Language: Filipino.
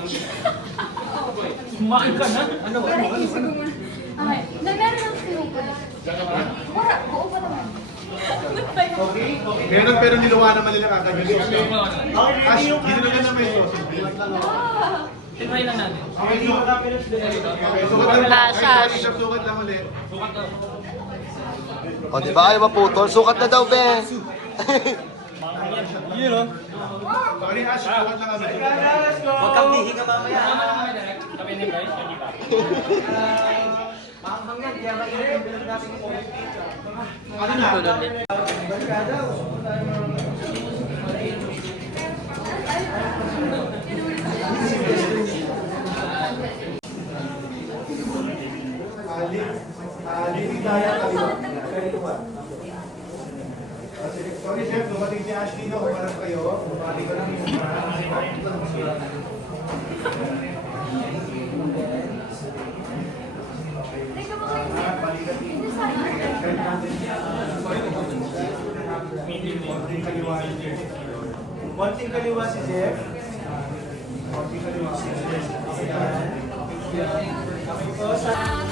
stage. Kumain ka na? Ano? Okay. Meron lang sila ko. Wala, buo pa naman. Meron pero niluwa naman nila kakagin. Ash, ginulogan na may sauce. Tinry lang natin. Okay, sukat lang. Ash. Sukat lang ulit. Sukat na. O, di ba ayaw maputol? Sukat na daw, be. Yun o. Sorry, Ash, sukat lang kami. Huwag kang hihinga mamaya. Kami ni guys, hindi pa. Maanghang yan, kaya mainit yung bilang natin yung oil. Ano na? Living daya kaliwa. Sorry, Chef, dumating si Ashley na kumarap kayo. Bumali ko lang yung konting kaliwa si Chef. Konting kaliwa si Chef.